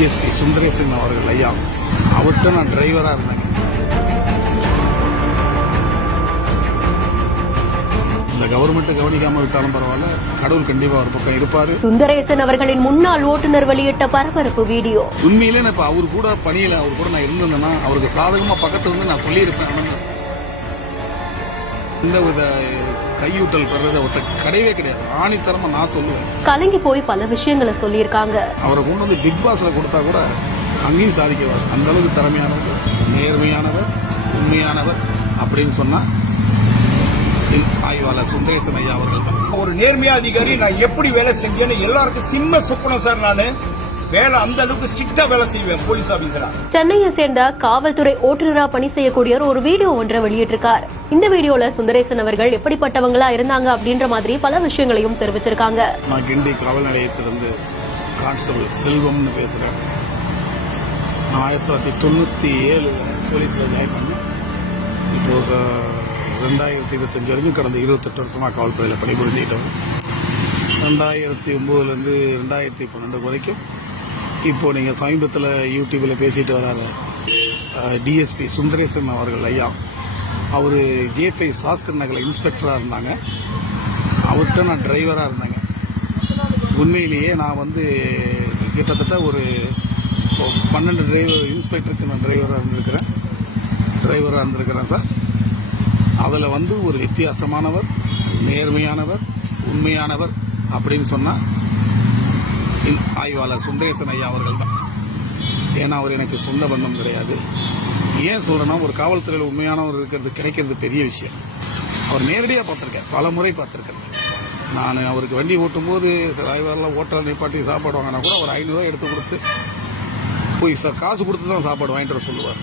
DSP Sundaresan அவர்கள் ஐயா, அவர்கிட்ட நான் டிரைவராக இருந்தேங்க. இந்த கவர்மெண்ட் கவனிக்காம விட்டாலும் பரவாயில்ல, கடவுள் கண்டிப்பா ஒரு பக்கம் இருப்பாரு. சுந்தரேசன் அவர்களின் முன்னாள் ஓட்டுநர் வெளியிட்ட பரபரப்பு வீடியோ. உண்மையிலே நான் இப்ப அவர் கூட பணியில அவர் கூட நான் இருந்தேன்னா அவருக்கு சாதகமா பக்கத்துல இருந்து நான் சொல்லியிருப்பேன். இந்த வித கையூட்டல் பெறது அவர்கிட்ட கிடையவே கிடையாது. ஆணித்தரமா நான் சொல்லுவேன். கலங்கி போய் பல விஷயங்களை சொல்லியிருக்காங்க. அவரை கொண்டு வந்து பிக் பாஸ்ல கொடுத்தா கூட அங்கேயும் சாதிக்கவார். அந்த அளவுக்கு திறமையானவர், நேர்மையானவர், உண்மையானவர் அப்படின்னு சொன்னா ஆய்வாளர் சுந்தரேசன் ஐயா அவர்கள் தான். ஒரு நேர்மையா அதிகாரி நான் எப்படி வேலை செஞ்சேன்னு எல்லாருக்கும் சிம்ம சொப்பனம் சார். நானு வேலை அந்த அளவுக்கு ஸ்ட்ரிக்டா வேலை செய்வேன் போலீஸ் ஆபீசரா. சென்னையை சேர்ந்த காவல்துறை ஓட்டுநரா பணி செய்யக்கூடியவர் ஒரு வீடியோ ஒன்றை வெளியிட்டிருக்கார். இந்த வீடியோல சுந்தரேசன் அவர்கள் எப்படிப்பட்டவங்களா இருந்தாங்க அப்படின்ற மாதிரி பல விஷயங்களையும் தெரிவிச்சிருக்காங்க. நான் கிண்டி காவல் நிலையத்திலிருந்து கான்ஸ்டபிள் செல்வம்னு பேசுறேன். நான் 1997 போலீஸ்ல ஜாயின் பண்ணேன். இப்போ 2025 வரைக்கும் கடந்த 28 வருஷமா காவல்துறையில் பணிபுரிஞ்சிட்டோம். 2009 2012 வரைக்கும் இப்போ நீங்கள் சமீபத்தில் யூடியூப்ல பேசிட்டு வராத டிஎஸ்பி சுந்தரேசன் அவர்கள் ஐயா, அவர் ஜே5 சாஸ்திரி நகரில் இன்ஸ்பெக்டராக இருந்தாங்க. அவர்கிட்ட நான் டிரைவராக இருந்தேங்க. உண்மையிலேயே நான் கிட்டத்தட்ட ஒரு 12 இன்ஸ்பெக்டருக்கு நான் டிரைவராக இருந்திருக்கிறேன் சார். அதில் ஒரு வித்தியாசமானவர், நேர்மையானவர், உண்மையானவர் அப்படின்னு சொன்னால் ஆய்வாளர் சுந்தரேசன் ஐயா அவர்கள் தான். ஏன்னா அவர் எனக்கு சொந்த பந்தம் கிடையாது. ஏன் சொல்றேன்னா, ஒரு காவல்துறையில் உண்மையானவர் கிடைக்கிறது பெரிய விஷயம். அவர் நேரடியாக பார்த்துருக்கேன், பல முறை பார்த்துருக்கேன். நான் அவருக்கு வண்டி ஓட்டும் போது டிரைவர்லாம் ஓட்டல் நிப்பாட்டி சாப்பாடு வாங்கினா கூட ஒரு 500 ரூபா எடுத்து கொடுத்து போய் காசு கொடுத்து தான் சாப்பாடு வாங்கிட்டு வர சொல்லுவார்.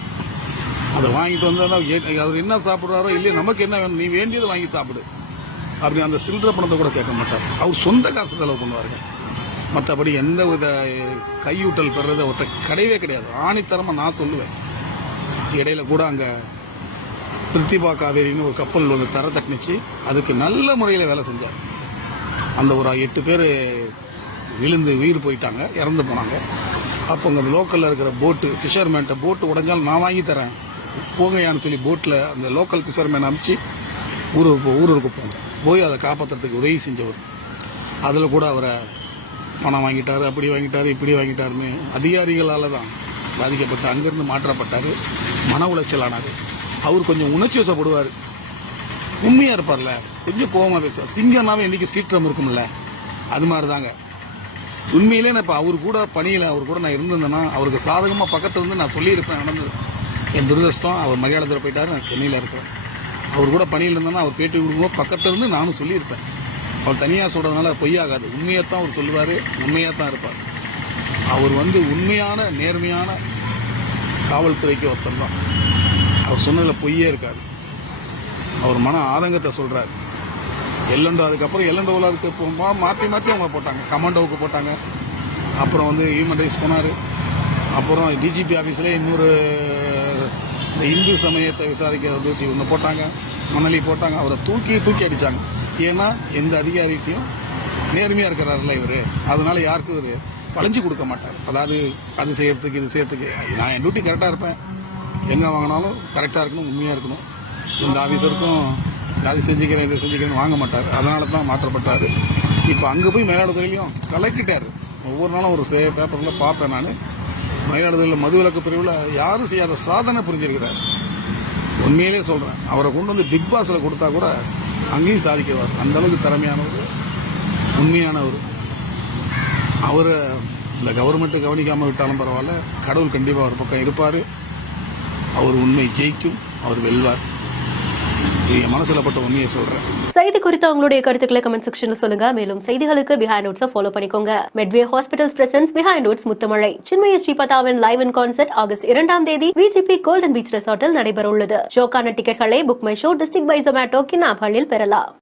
அதை வாங்கிட்டு வந்தால் அவர் என்ன சாப்பிட்றாரோ இல்லையோ நமக்கு என்ன வேணும், நீ வேண்டியதை வாங்கி சாப்பிடு அப்படி அந்த சில்லறை பணத்தை கூட கேட்க மாட்டார். அவர் சொந்த காசு செலவு பண்ணுவாருங்க. மற்றபடி எந்த வித கையூட்டல் பெறது அவர்கிட்ட கிடையவே கிடையாது. ஆணித்தரமா நான் சொல்லுவேன். இடையில கூட அங்கே பிரித்திபா காவேரின்னு ஒரு கப்பல் தர தட்டிச்சு, அதுக்கு நல்ல முறையில் வேலை செஞ்சார். அந்த ஒரு 8 பேர் விழுந்து உயிர் போயிட்டாங்க, இறந்து போனாங்க. அப்போ அங்கே லோக்கலில் இருக்கிற போட்டு ஃபிஷர்மேன்ட்ட போட்டு உடஞ்சாலும் நான் வாங்கி தரேன் போகையான்னு சொல்லி போட்டில் அந்த லோக்கல் ஃபிஷர்மேன் அனுப்பிச்சு ஊருக்கு போய் அதை காப்பாற்றுறதுக்கு உதவி செஞ்சவர். அதில் கூட அவரை பணம் வாங்கிட்டாரு, அப்படி வாங்கிட்டாரு, இப்படி வாங்கிட்டாருன்னு அதிகாரிகளால் தான் பாதிக்கப்பட்டு அங்கிருந்து மாற்றப்பட்டார். மன உளைச்சல் ஆனார். அவர் கொஞ்சம் உணர்ச்சி வசப்படுவார், உண்மையாக இருப்பார்ல, கொஞ்சம் கோபமாக பேசுவார். சிங்கம்னாவே இன்னைக்கு சீற்றம் இருக்கும்ல, அது மாதிரி தாங்க. உண்மையிலே நான் இப்போ அவர் கூட பணியில் அவர் கூட நான் இருந்திருந்தேன்னா அவருக்கு சாதகமாக பக்கத்தில் இருந்து நான் சொல்லியிருப்பேன். நடந்திருப்பேன். என் துரதிருஷ்டம், அவர் மரியாதை போயிட்டாரு, நான் சென்னையில் இருக்கிறேன். அவர் கூட பணியில் இருந்தேன்னா அவர் பேட்டி கொடுக்கும்போது பக்கத்தில் இருந்து நானும் சொல்லியிருப்பேன். அவர் தனியாக சொல்கிறதுனால பொய்யாகாது. உண்மையாக அவர் சொல்லுவார், உண்மையாக தான் இருப்பார். அவர் உண்மையான நேர்மையான காவல்துறைக்கு ஒருத்தர் தான். அவர் சொன்னதில் பொய்யே இருக்காது. அவர் மன ஆதங்கத்தை சொல்கிறார். எல்லண்டோ, அதுக்கப்புறம் எல்லண்டோவில் அதுக்கு மாற்றி அவங்க போட்டாங்க. கமாண்டோவுக்கு போட்டாங்க. அப்புறம் ஹியூமன் ரைட்ஸ் போனார். அப்புறம் டிஜிபி ஆஃபீஸில் இன்னொரு இந்த இந்து சமயத்தை விசாரிக்கிற டியூட்டி ஒன்று போட்டாங்க. மணலி போட்டாங்க. அவரை தூக்கி அடித்தாங்க. ஏன்னா எந்த அதிகாரிகிட்டையும் நேர்மையாக இருக்கிறாருல இவர், அதனால யாருக்கும் இவர் வளைஞ்சு கொடுக்க மாட்டார். அதாவது அது செய்யறதுக்கு இது செய்யறதுக்கு நான் என் டியூட்டி கரெக்டாக இருப்பேன். எங்கே வாங்கினாலும் கரெக்டாக இருக்கணும், உண்மையாக இருக்கணும். இந்த ஆஃபீஸருக்கும் அது செஞ்சுக்கிறேன் இதை செஞ்சுக்கிறேன்னு வாங்க மாட்டார். அதனால தான் மாற்றப்பட்டார். இப்போ அங்கே போய் மயிலாடுதுறையிலையும் கலக்கிட்டார். ஒவ்வொரு நாளும் ஒரு பேப்பரில் பார்ப்பேன் நான். மயிலாடுதுறையில் மதுவிலக்கு பிரிவில் யாரும் செய்யாத சாதனை புரிஞ்சிருக்கிறார். உண்மையிலே சொல்கிறேன். அவரை கொண்டு பிக் பாஸில் கொடுத்தா கூட அங்கேயும் சாதிக்கவார். அந்த அளவுக்கு திறமையானவர், உண்மையானவர். அவரை இந்த கவர்மெண்ட் கவனிக்காம விட்டாலும் பரவாயில்ல, கடவுள் கண்டிப்பாக ஒரு பக்கம் இருப்பார். அவர் உண்மை ஜெயிக்கும், அவர் வெல்வார். என் மனசுல பட்ட உண்மையை சொல்றேன். செய்தி குறித்த உங்களுடைய கருத்துக்களை கமெண்ட் செக்ஷன்ல சொல்லுங்க. மேலும் செய்திகளுக்கு பிஹைண்ட் நோட்ஸை ஃபாலோ பண்ணிக்கோங்க. Medway hospitals presents behind notes Muthumalai. Chinmayi ஸ்ரீபதாவின் லைவ் இன் கான்சர்ட் ஆகஸ்ட் 2ஆம் தேதி விஜிபி கோல்டன் பீச் ரெசார்ட்டில் நடைபெற உள்ளது. ஷோக்கான டிக்கெட்களை book my show district by Zomato கினாப்களில் பெறலாம்.